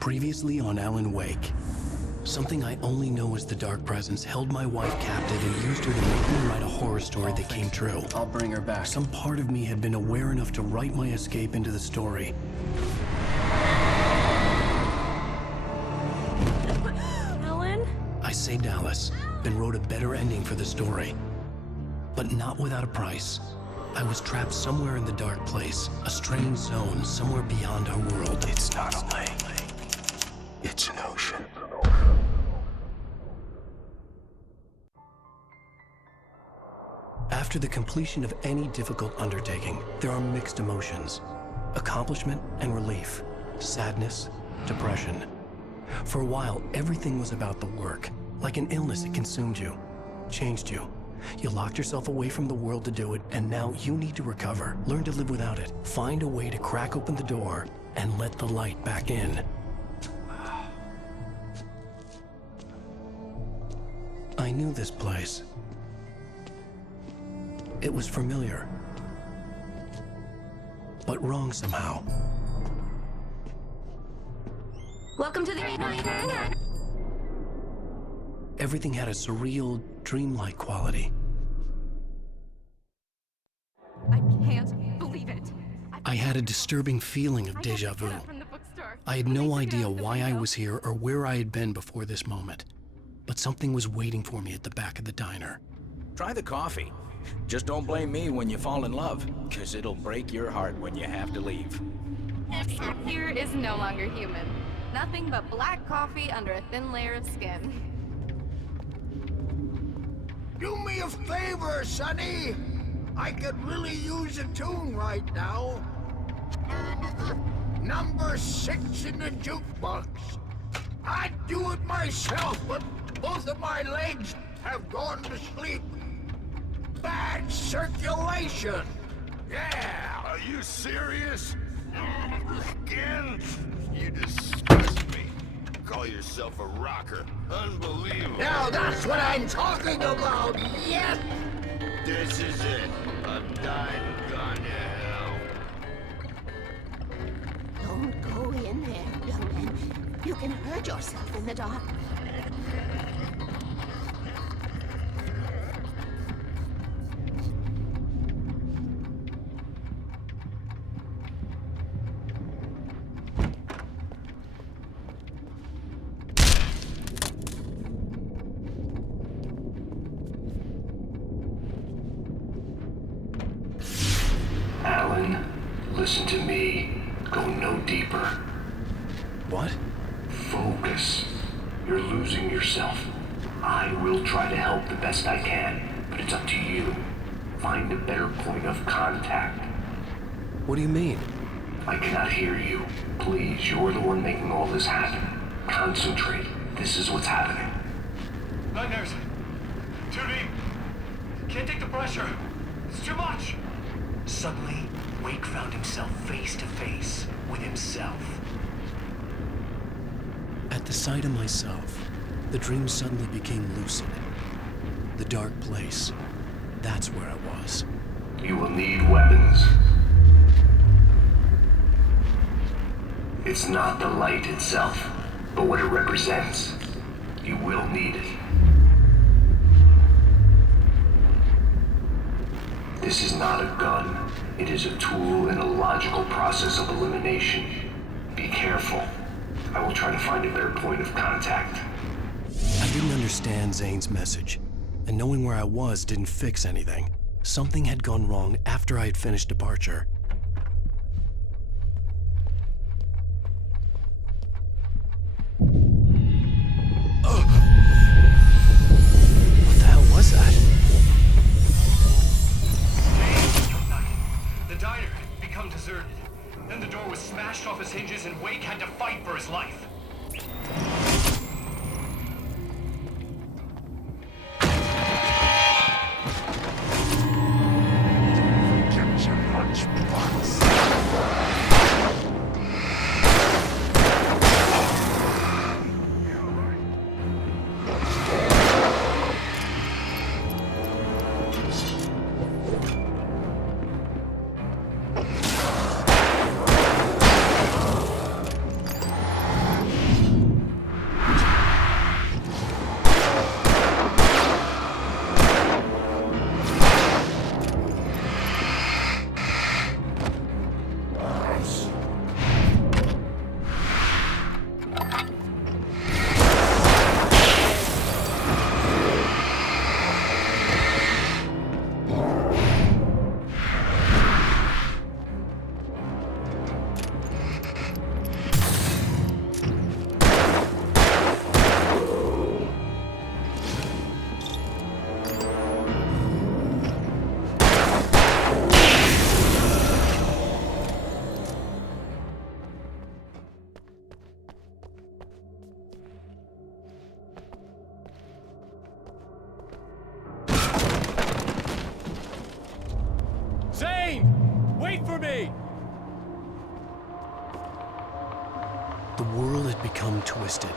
Previously on Alan Wake, something I only know as the Dark Presence held my wife captive and used her to make me write a horror story that came true. I'll bring her back. Some part of me had been aware enough to write my escape into the story. Alan? I saved Alice, then wrote a better ending for the story. But not without a price. I was trapped somewhere in the dark place, a strange zone somewhere beyond our world. It's not a lake. It's an ocean. After the completion of any difficult undertaking, there are mixed emotions. Accomplishment and relief. Sadness, depression. For a while, everything was about the work. Like an illness, it consumed you, changed you. You locked yourself away from the world to do it, and now you need to recover. Learn to live without it. Find a way to crack open the door and let the light back in. I knew this place. It was familiar, but wrong somehow. Welcome to the... Everything had a surreal, dreamlike quality. I can't believe it. I had a disturbing feeling of déjà vu. I had no idea why I was here or where I had been before this moment. But something was waiting for me at the back of the diner. Try the coffee. Just don't blame me when you fall in love, because it'll break your heart when you have to leave. Here is no longer human. Nothing but black coffee under a thin layer of skin. Do me a favor, Sonny. I could really use a tune right now. Number 6 in the jukebox. I'd do it myself, but both of my legs have gone to sleep. Bad circulation. Yeah! Are you serious? Again? You disgust me. Call yourself a rocker. Unbelievable. Now that's what I'm talking about, yes! This is it. I've died and gone to hell. Don't go in there, young man. You can hurt yourself in the dark. Alan, listen to me. Go no deeper. What? Focus. You're losing yourself. I will try to help the best I can, but it's up to you. Find a better point of contact. What do you mean? I cannot hear you. Please, you're the one making all this happen. Concentrate. This is what's happening. Nightmares. Too deep. Can't take the pressure. It's too much. Suddenly, Wake found himself face to face with himself. At the sight of myself, the dream suddenly became lucid. The dark place. That's where I was. You will need weapons. It's not the light itself, but what it represents. You will need it. This is not a gun. It is a tool in a logical process of elimination. Be careful. I will try to find a better point of contact. I didn't understand Zane's message, and knowing where I was didn't fix anything. Something had gone wrong after I had finished departure. What the hell was that? The diner had become deserted. Then the door was smashed off its hinges and Wake had to fight for his life. Get your lunchbox. become twisted.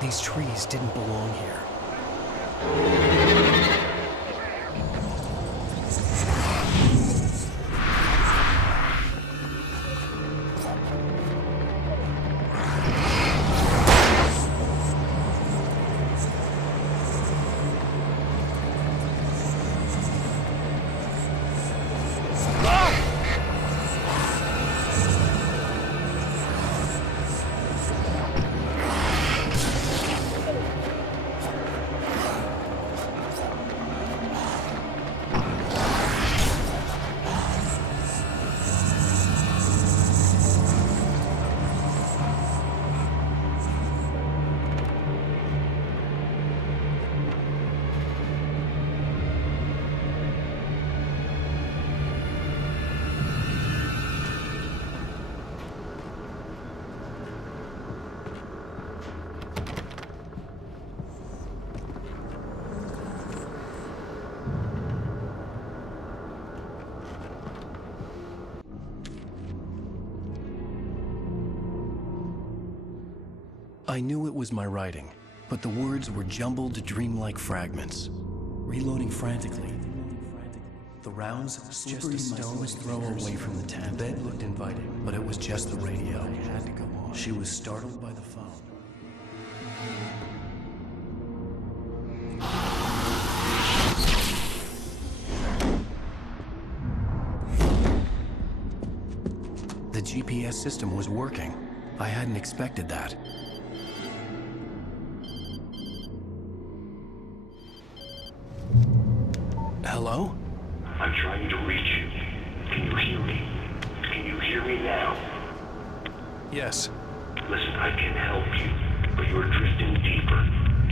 These trees didn't belong here. I knew it was my writing, but the words were jumbled, dreamlike fragments. Reloading frantically. The rounds, slippery stone's throw away from the tent. The bed looked inviting, but it was just the radio. I had to go on. She was startled by the phone. The GPS system was working. I hadn't expected that. Hello? I'm trying to reach you. Can you hear me? Can you hear me now? Yes. Listen, I can help you, but you're drifting deeper.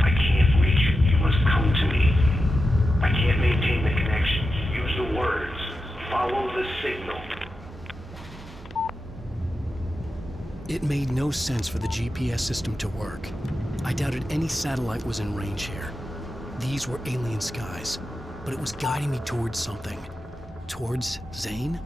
I can't reach you. You must come to me. I can't maintain the connection. Use the words. Follow the signal. It made no sense for the GPS system to work. I doubted any satellite was in range here. These were alien skies, but it was guiding me towards something. Towards Zane?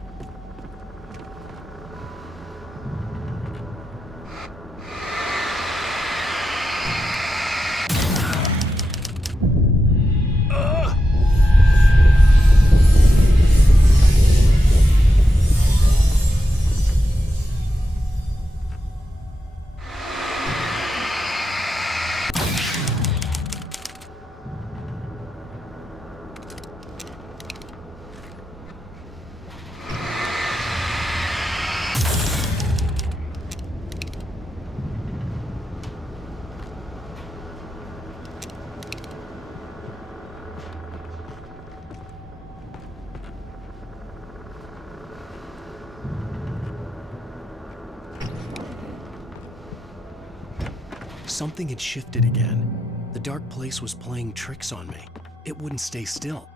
Something had shifted again. The dark place was playing tricks on me. It wouldn't stay still.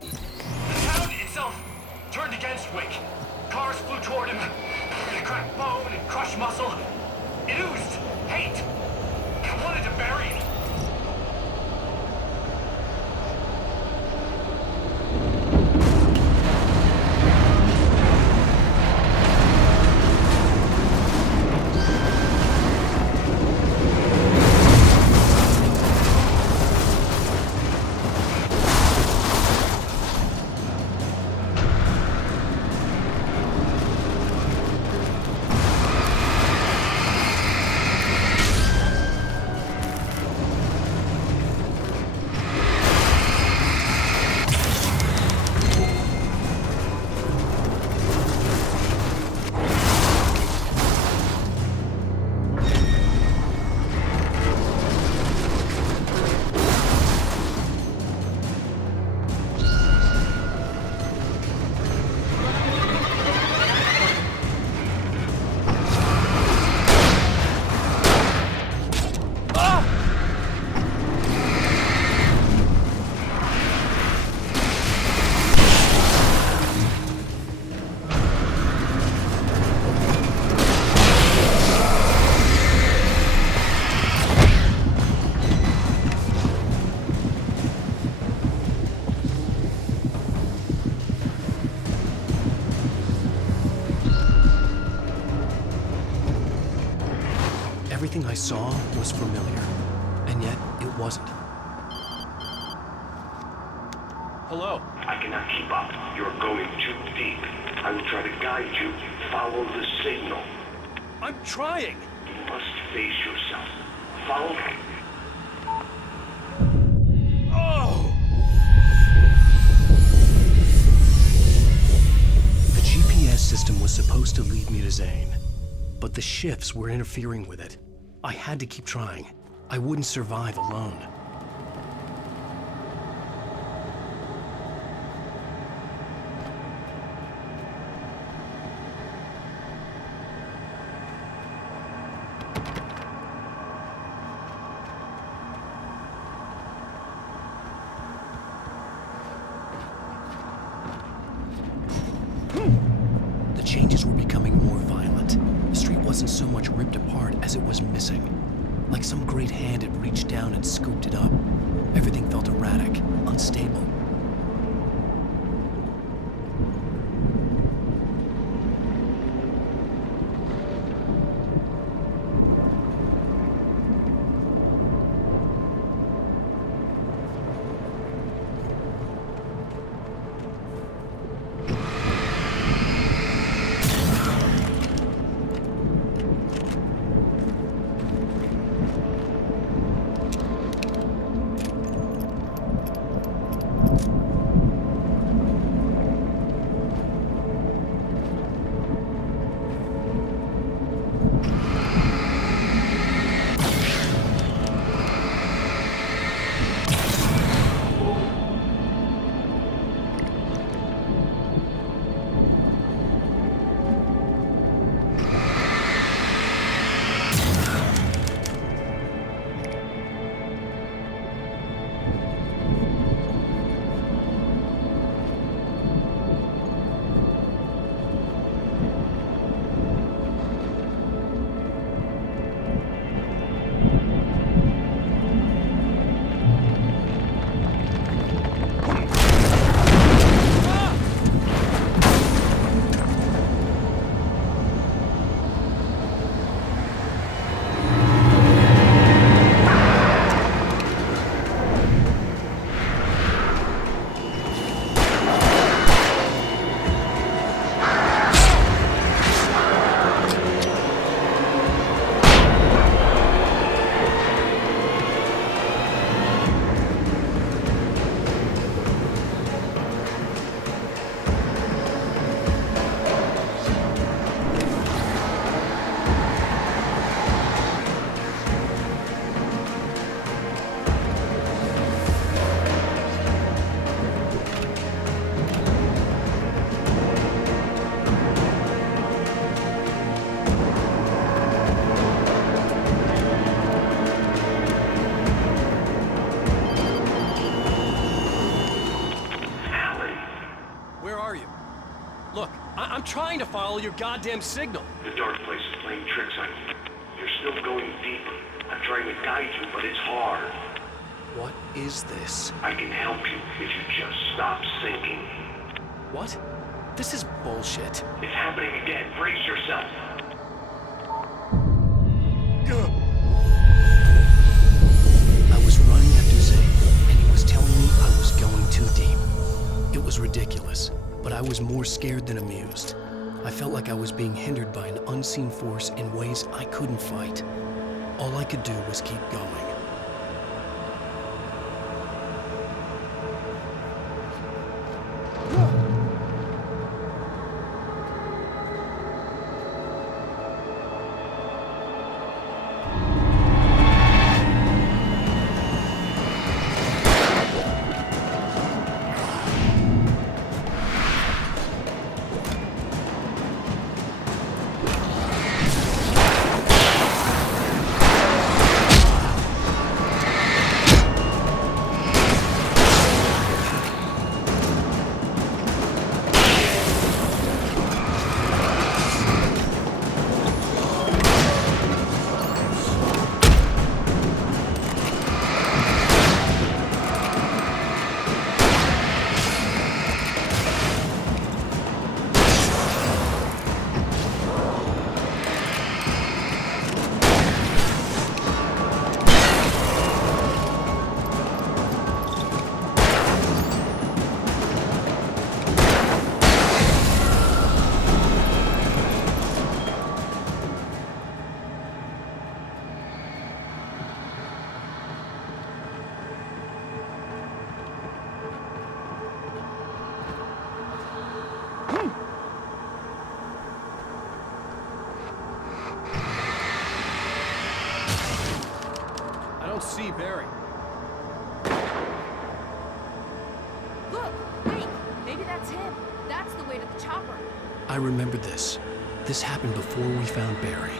The town itself turned against Wake. Cars flew toward him. It cracked bone and crushed muscle. It oozed hate. It wanted to bury him. Everything I saw was familiar, and yet it wasn't. Hello? I cannot keep up. You're going too deep. I will try to guide you. Follow the signal. I'm trying! You must face yourself. Follow me. Oh! The GPS system was supposed to lead me to Zane, but the shifts were interfering with it. I had to keep trying. I wouldn't survive alone. The changes were becoming more violent. The street wasn't so much ripped apart as it was missing. Like some great hand had reached down and scooped it up. Everything felt erratic, unstable. I'm trying to follow your goddamn signal. The dark place is playing tricks on you. You're still going deeper. I'm trying to guide you, but it's hard. What is this? I can help you if you just stop sinking. What? This is bullshit. It's happening again. Brace yourself. I was running after Zane, and he was telling me I was going too deep. It was ridiculous, but I was more scared than amused. I felt like I was being hindered by an unseen force in ways I couldn't fight. All I could do was keep going. see Barry. Look! Wait! Maybe that's him. That's the way to the chopper. I remembered this. This happened before we found Barry.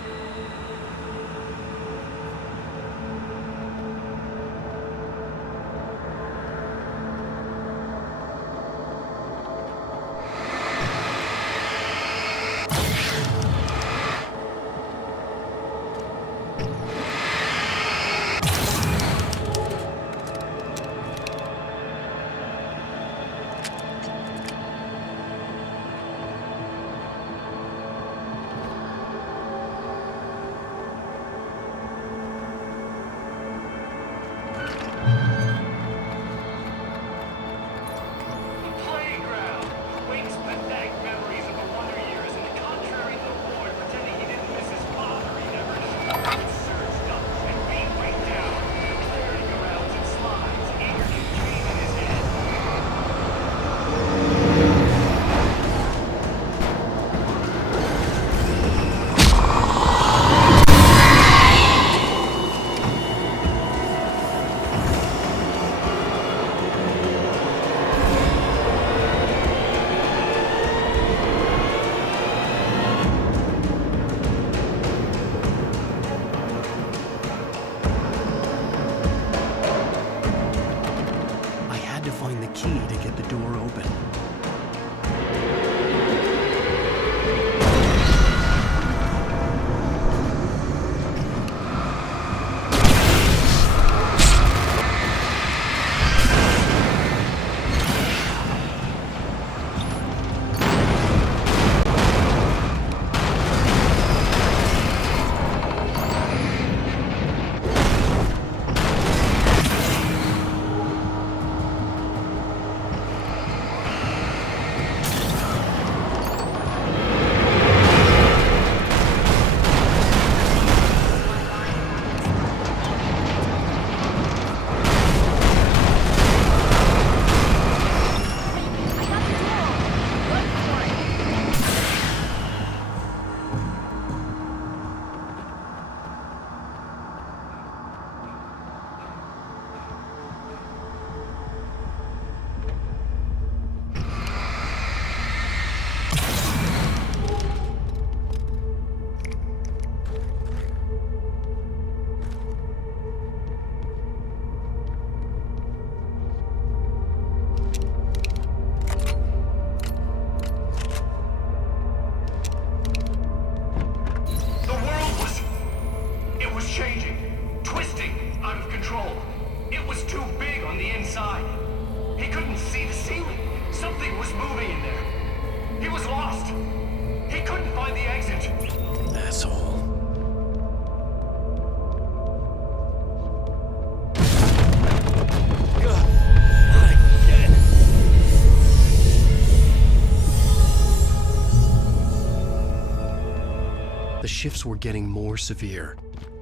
The shifts were getting more severe.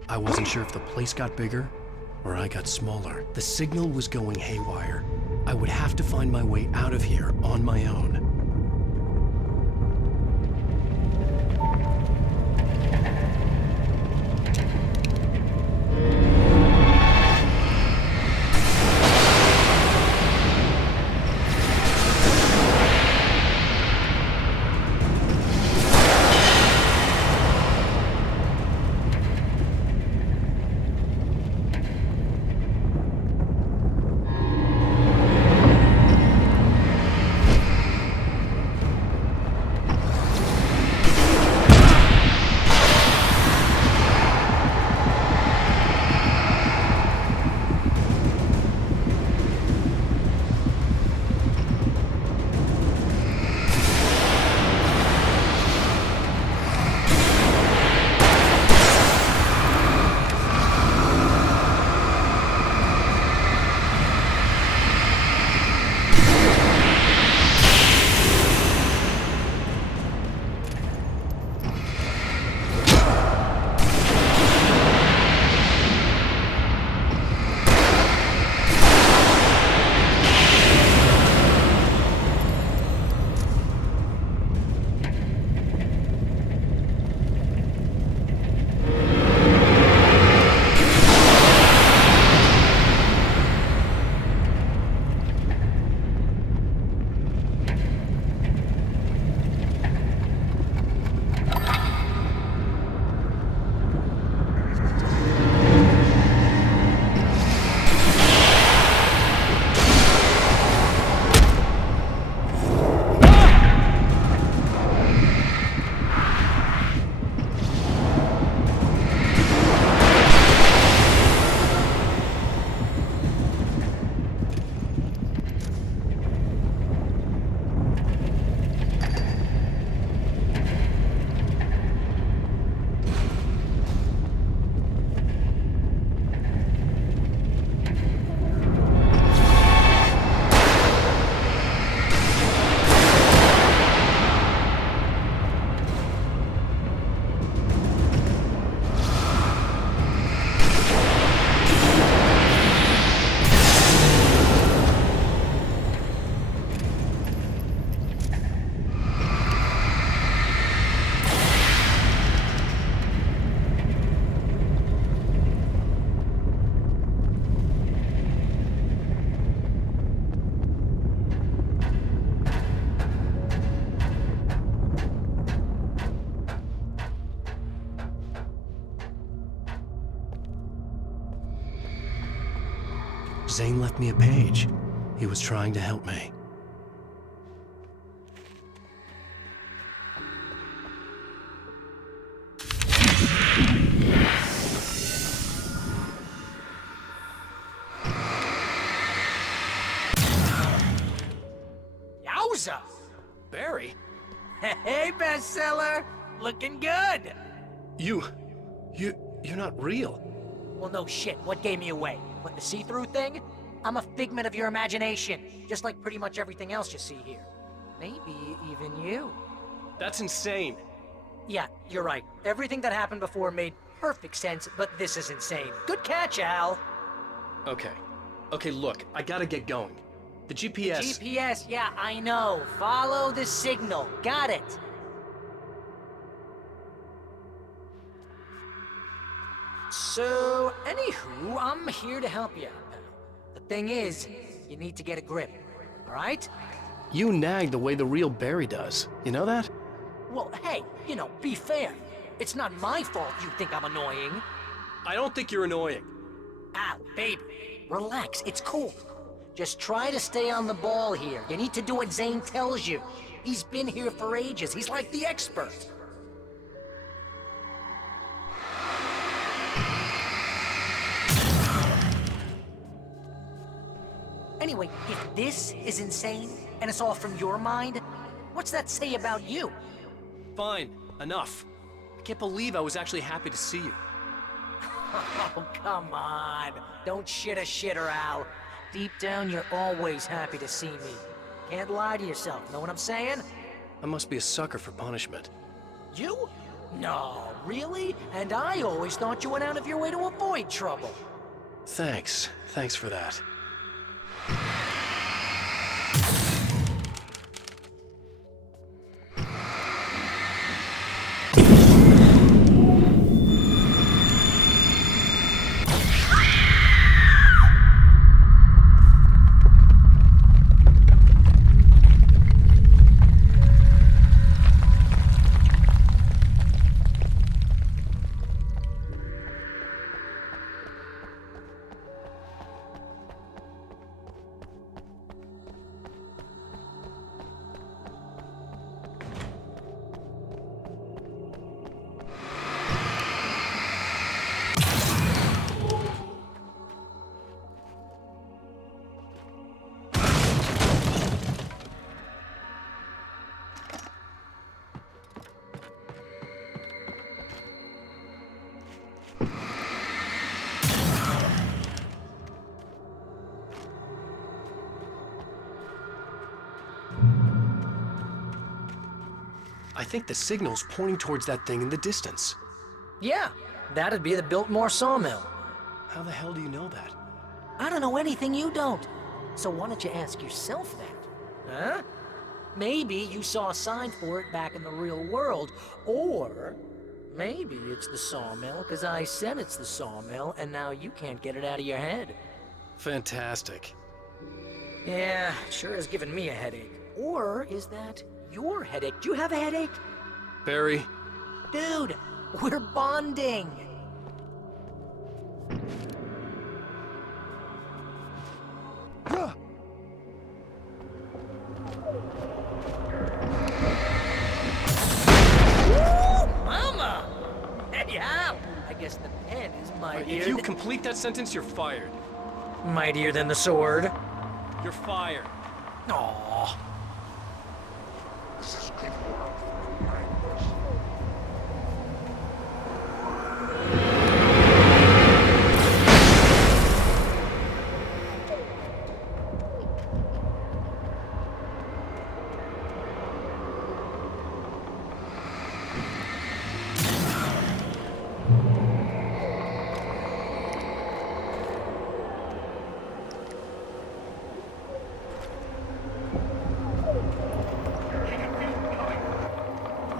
I wasn't sure if the place got bigger or I got smaller. The signal was going haywire. I would have to find my way out of here on my own. Zane left me a page. He was trying to help me. Yowza! Barry? Hey, bestseller! Looking good! You're not real. Well, no shit. What gave me away? What, the see-through thing? I'm a figment of your imagination, just like pretty much everything else you see here. Maybe even you. That's insane. Yeah, you're right. Everything that happened before made perfect sense, but this is insane. Good catch, Al. Okay. Okay, look, I gotta get going. The GPS... GPS, yeah, I know. Follow the signal. Got it. So, anywho, I'm here to help you out, pal. The thing is, you need to get a grip, alright? You nag the way the real Barry does. You know that? Well, hey, be fair. It's not my fault you think I'm annoying. I don't think you're annoying. Al, baby, relax, it's cool. Just try to stay on the ball here. You need to do what Zane tells you. He's been here for ages. He's like the expert. Anyway, if this is insane, and it's all from your mind, what's that say about you? Fine, enough. I can't believe I was actually happy to see you. Oh, come on. Don't shit a shitter, Al. Deep down, you're always happy to see me. Can't lie to yourself, know what I'm saying? I must be a sucker for punishment. You? No, really? And I always thought you went out of your way to avoid trouble. Thanks. Thanks for that. I think the signal's pointing towards that thing in the distance. Yeah, that'd be the Biltmore sawmill. How the hell do you know that? I don't know anything you don't. So why don't you ask yourself that? Huh? Maybe you saw a sign for it back in the real world, or maybe it's the sawmill because I said it's the sawmill and now you can't get it out of your head. Fantastic. Yeah, sure has given me a headache. Or is that your headache? Do you have a headache? Barry? Dude, we're bonding. Mama! Hey, Al! I guess the pen is mightier. If you complete that sentence, you're fired. Mightier than the sword. You're fired. Aww.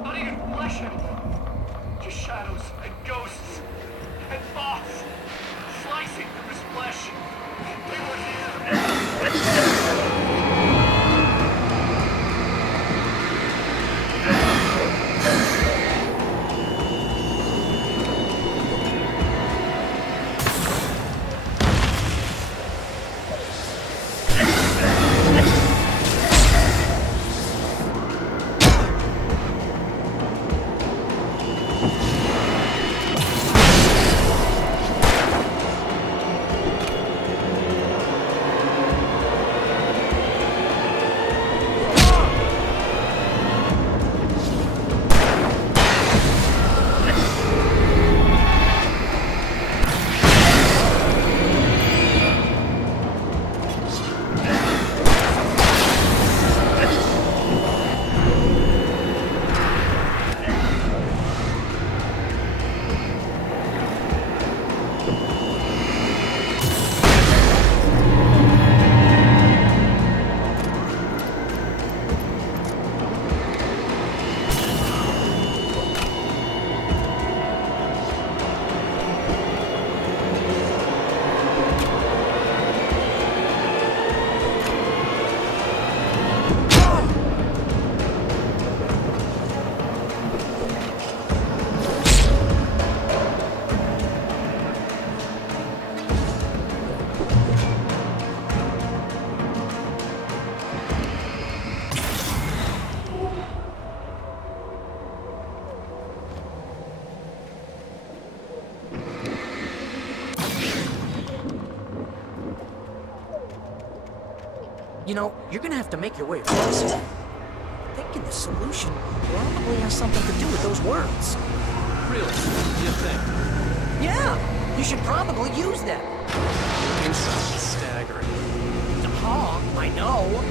Not even flesh anymore. Just shadows and ghosts and thoughts slicing through his flesh. They were here. You know, you're gonna have to make your way across it. I'm thinking the solution probably has something to do with those words. Really? You think? Yeah! You should probably use them. Your insight is staggering. Oh, I know.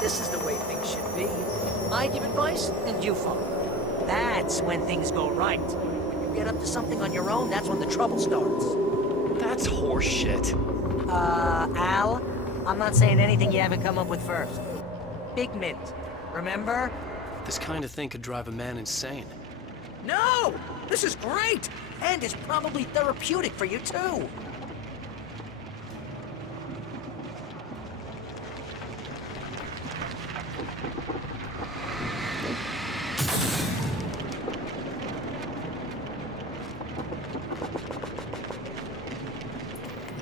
This is the way things should be. I give advice, and you follow. That's when things go right. When you get up to something on your own, that's when the trouble starts. That's horseshit. Al, I'm not saying anything you haven't come up with first. Figment, remember? This kind of thing could drive a man insane. No! This is great! And it's probably therapeutic for you, too.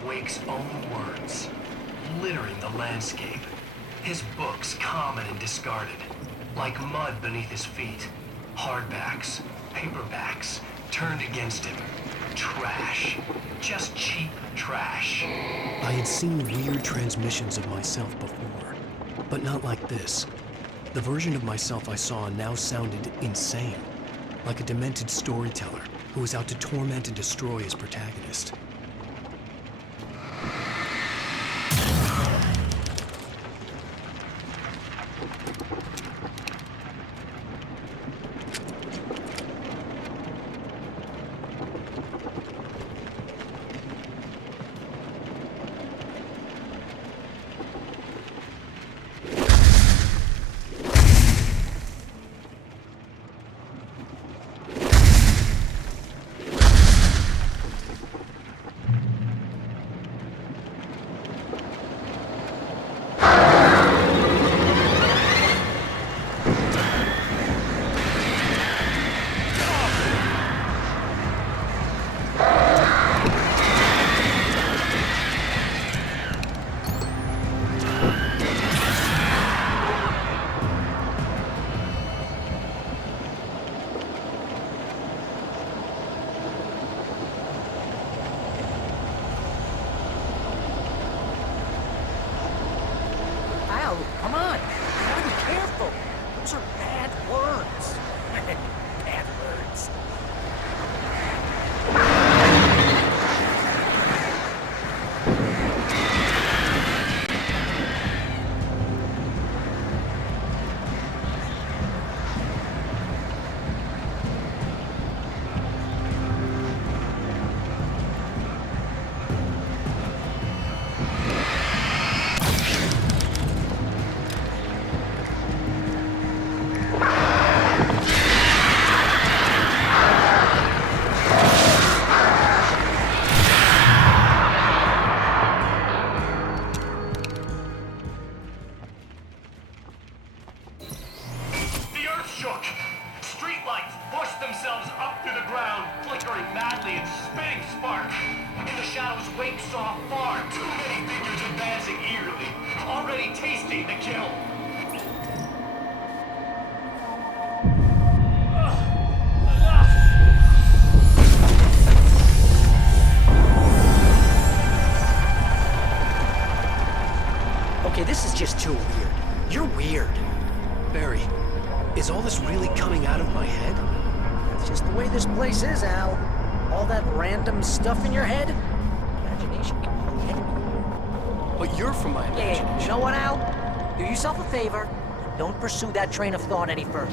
Wake's own words, littering the landscape. His books common and discarded, like mud beneath his feet. Hardbacks, paperbacks, turned against him. Trash. Just cheap trash. I had seen weird transmissions of myself before, but not like this. The version of myself I saw now sounded insane, like a demented storyteller who was out to torment and destroy his protagonist. Come on! You gotta be careful! Those are bad words. Bad words. Wake saw far too many figures advancing eagerly, already tasting the kill. Okay, this is just too weird. You're weird. Barry, is all this really coming out of my head? That's just the way this place is, Al. All that random stuff in your head? Imagination can be anything. But you're from my imagination. Yeah, you know what, Al? Do yourself a favor and don't pursue that train of thought any further.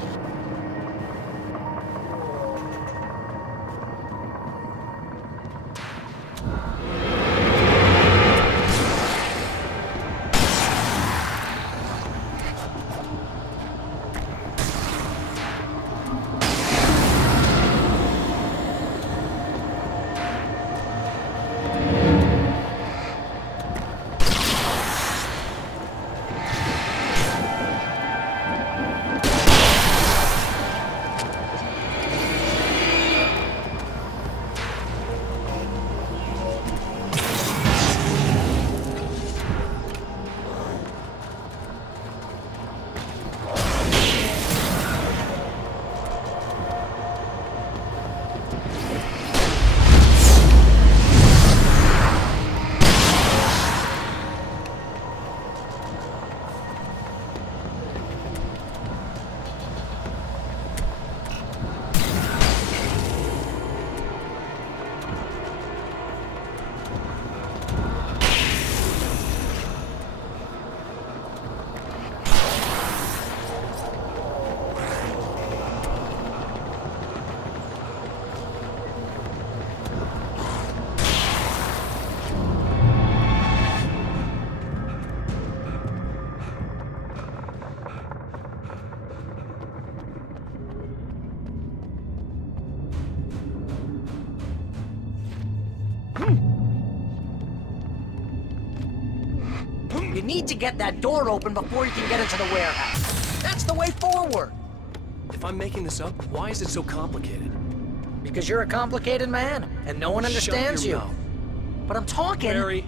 You need to get that door open before you can get into the warehouse. That's the way forward. If I'm making this up, why is it so complicated? Because you're a complicated man, and no one understands Shut your you. mouth. But I'm talking. Barry.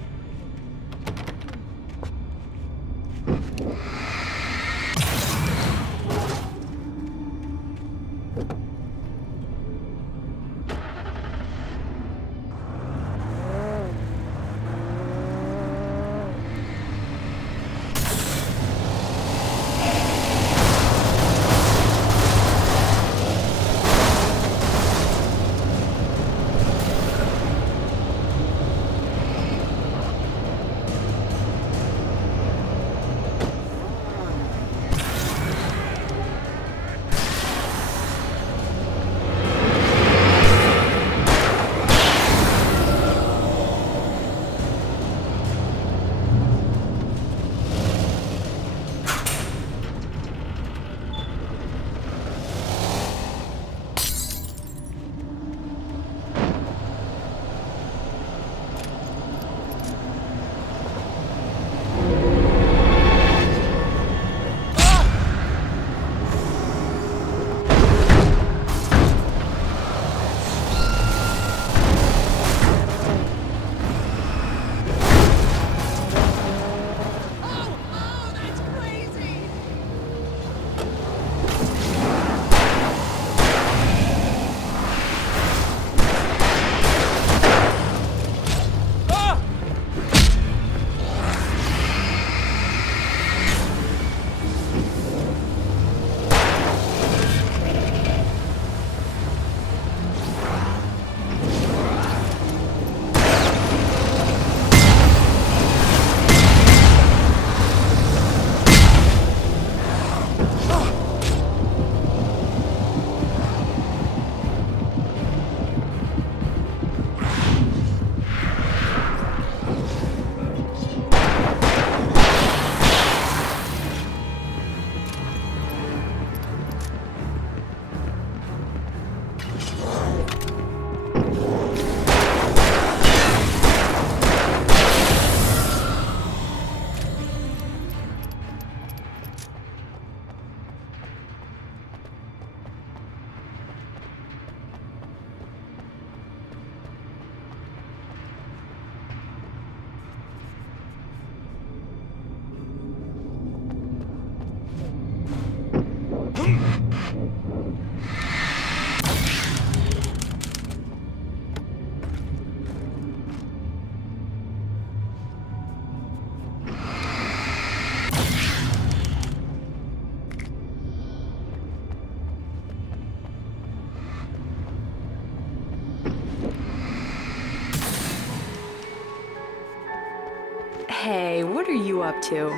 Hey, what are you up to?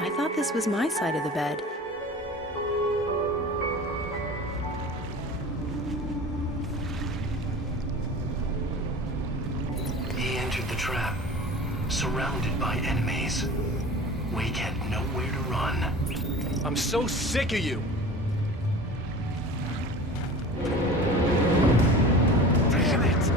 I thought this was my side of the bed. He entered the trap, surrounded by enemies. Wake had nowhere to run. I'm so sick of you. Damn it!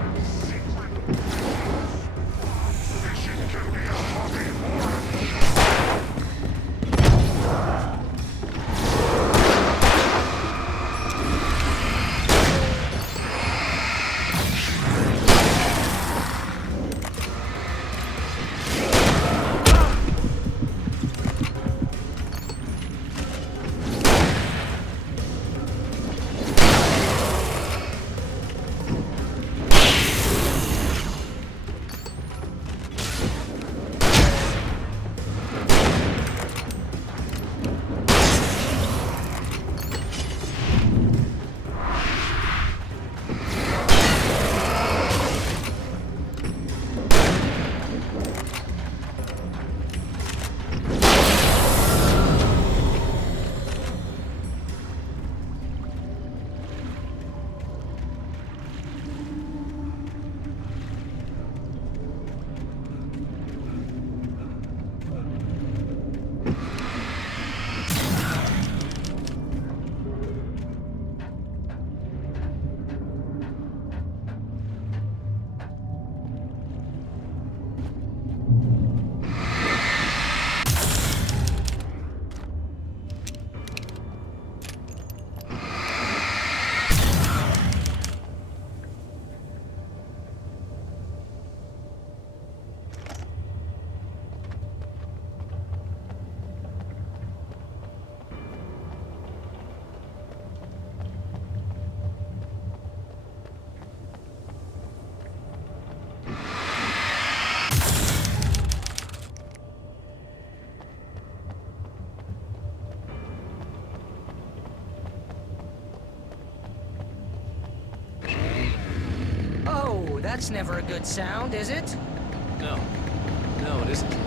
That's never a good sound, is it? No. No, it isn't.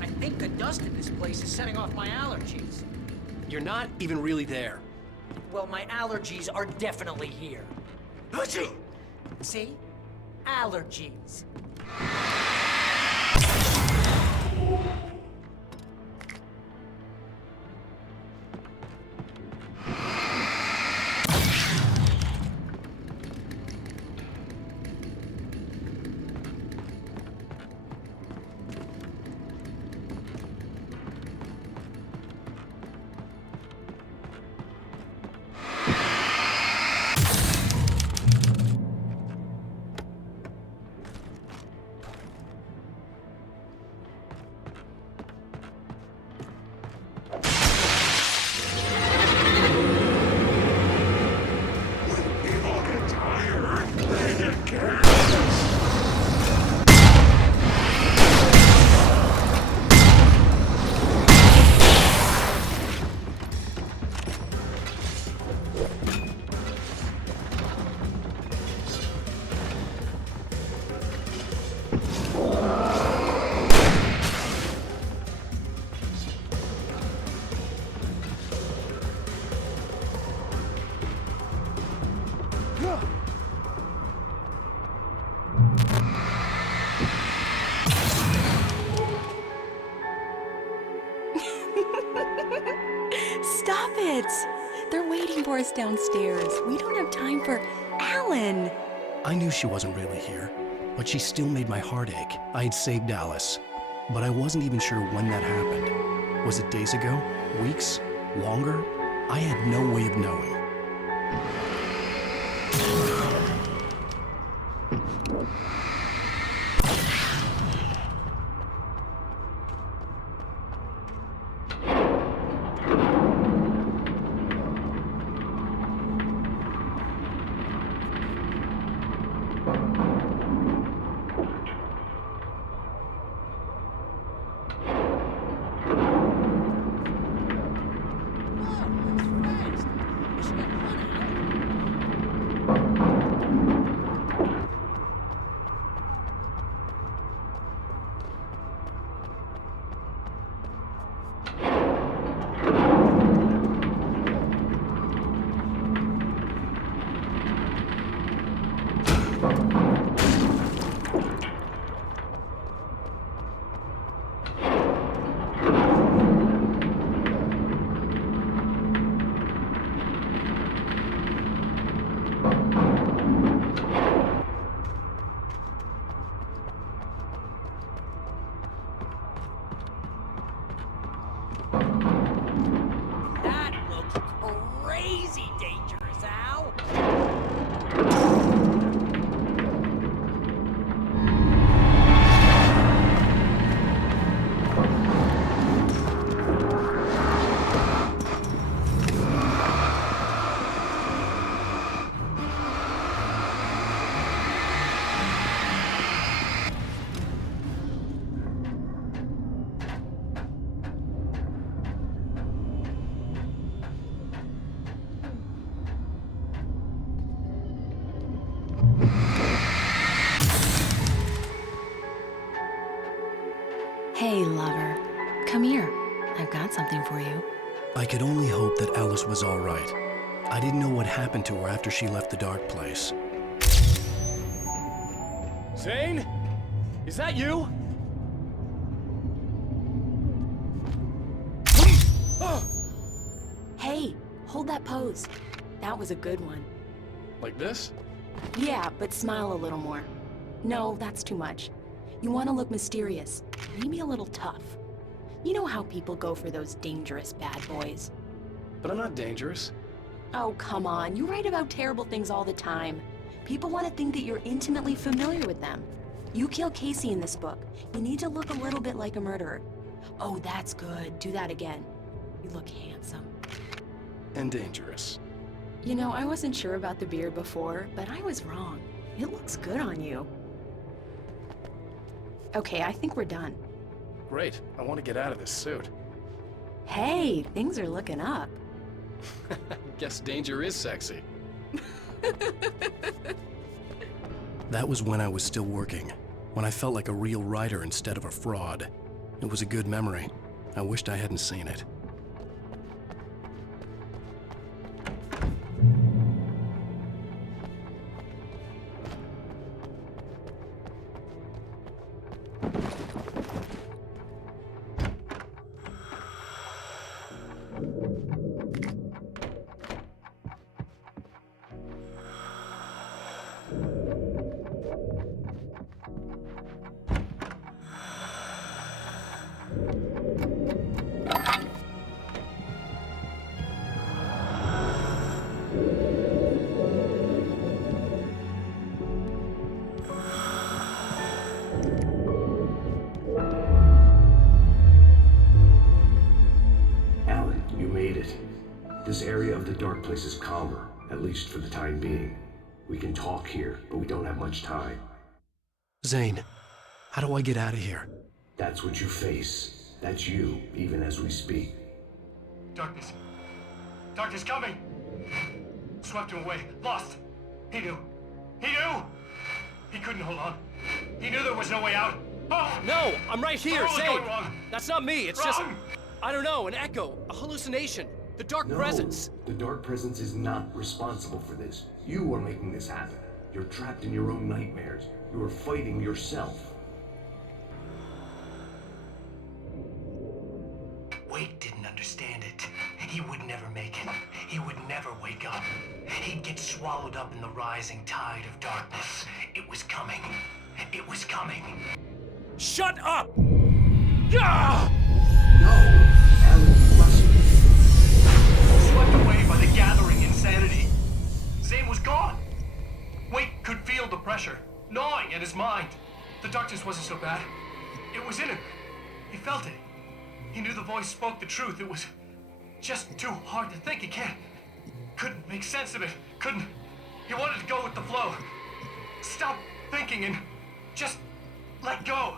I think the dust in this place is setting off my allergies. You're not even really there. Well, my allergies are definitely here. Achoo! See? Allergies. Stop it! They're waiting for us downstairs. We don't have time for Alan. I knew she wasn't really here, but she still made my heart ache. I had saved Alice, but I wasn't even sure when that happened. Was it days ago? Weeks? Longer? I had no way of knowing. Whoa, that's fast. Mission in 1 hour. Hey, lover. Come here. I've got something for you. I could only hope that Alice was all right. I didn't know what happened to her after she left the dark place. Zane? Is that you? Hey, hold that pose. That was a good one. Like this? Yeah, but smile a little more. No, that's too much. You want to look mysterious, maybe a little tough. You know how people go for those dangerous bad boys. But I'm not dangerous. Oh, come on. You write about terrible things all the time. People want to think that you're intimately familiar with them. You kill Casey in this book. You need to look a little bit like a murderer. Oh, that's good. Do that again. You look handsome. And dangerous. You know, I wasn't sure about the beard before, but I was wrong. It looks good on you. Okay, I think we're done. Great. I want to get out of this suit. Hey, things are looking up. Guess danger is sexy. That was when I was still working, when I felt like a real writer instead of a fraud. It was a good memory. I wished I hadn't seen it. Alan, you made it. This area of the dark place is calmer, at least for the time being. We can talk here, but we don't have much time. Zane, how do I get out of here? That's what you face. That's you, even as we speak. Darkness. Darkness coming! Swept him away. Lost. He knew. He knew! He couldn't hold on. He knew there was no way out. Oh! No, I'm right here, What was Zane! going wrong? That's not me, it's just... I don't know, an echo, a hallucination. The dark presence. The dark presence is not responsible for this. You are making this happen. You're trapped in your own nightmares. You are fighting yourself. Wake didn't understand it. He would never make it. He would never wake up. He'd get swallowed up in the rising tide of darkness. It was coming. It was coming. Shut up! No! Alan, you mustn't. Swept away by the gathering insanity. Zane was gone. Wake could feel the pressure, gnawing at his mind. The darkness wasn't so bad. It was in him. He felt it. He knew the voice spoke the truth. It was just too hard to think. He couldn't make sense of it. He wanted to go with the flow. Stop thinking and just let go.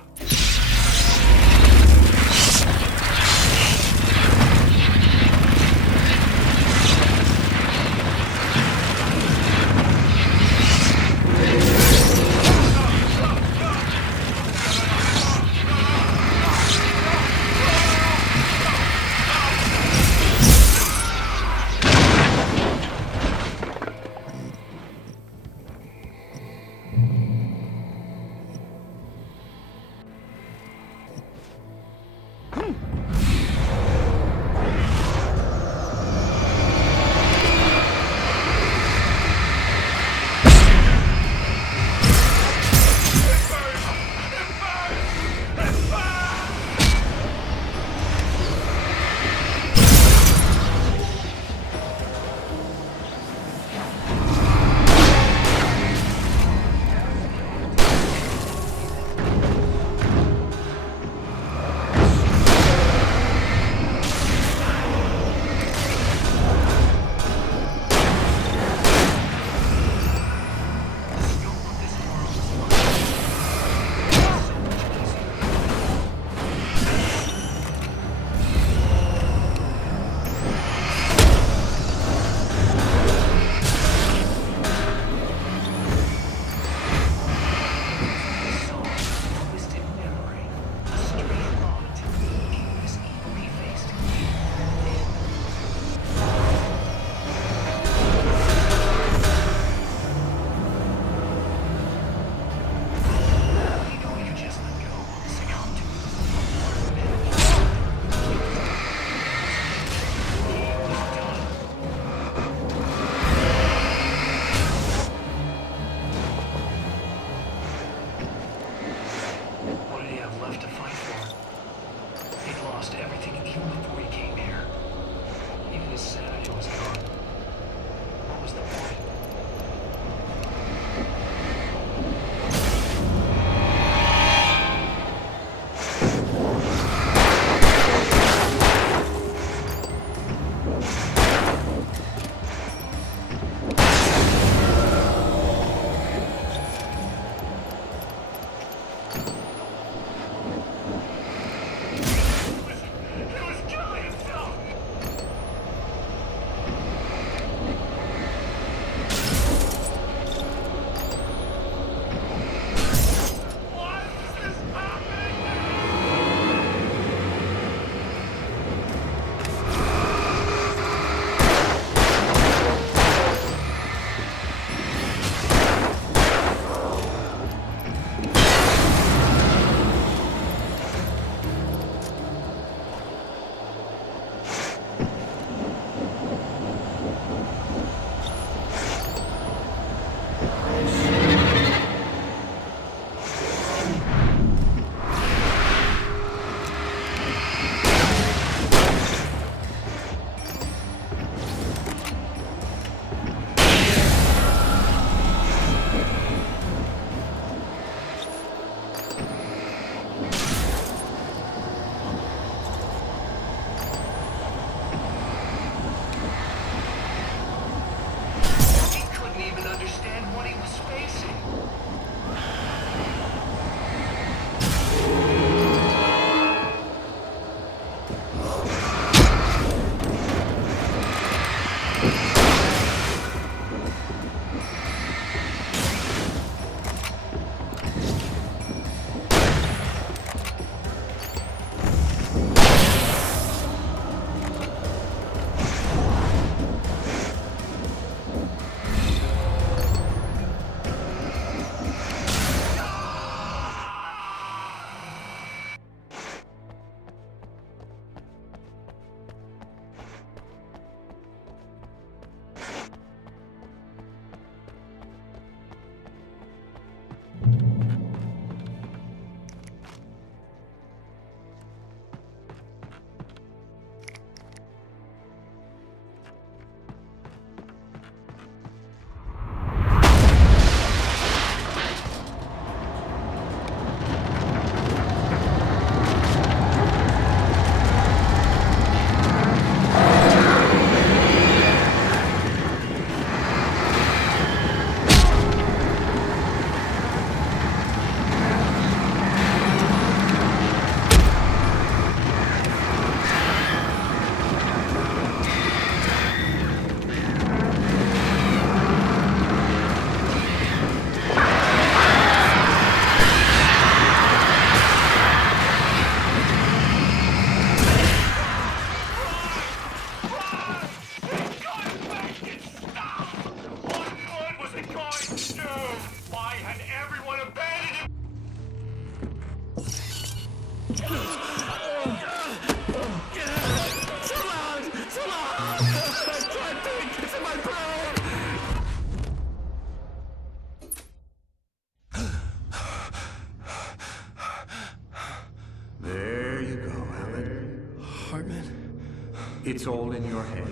It's all in your head.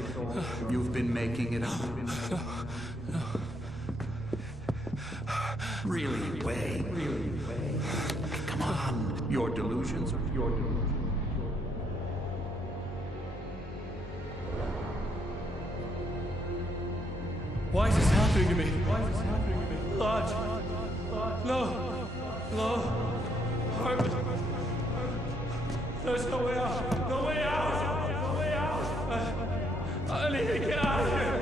You've been making it up. Really, Wade. Come on. Your delusions. Why is this happening to me? Lodge. No. Harvey. There's no way out. No way out. I need to get out of here.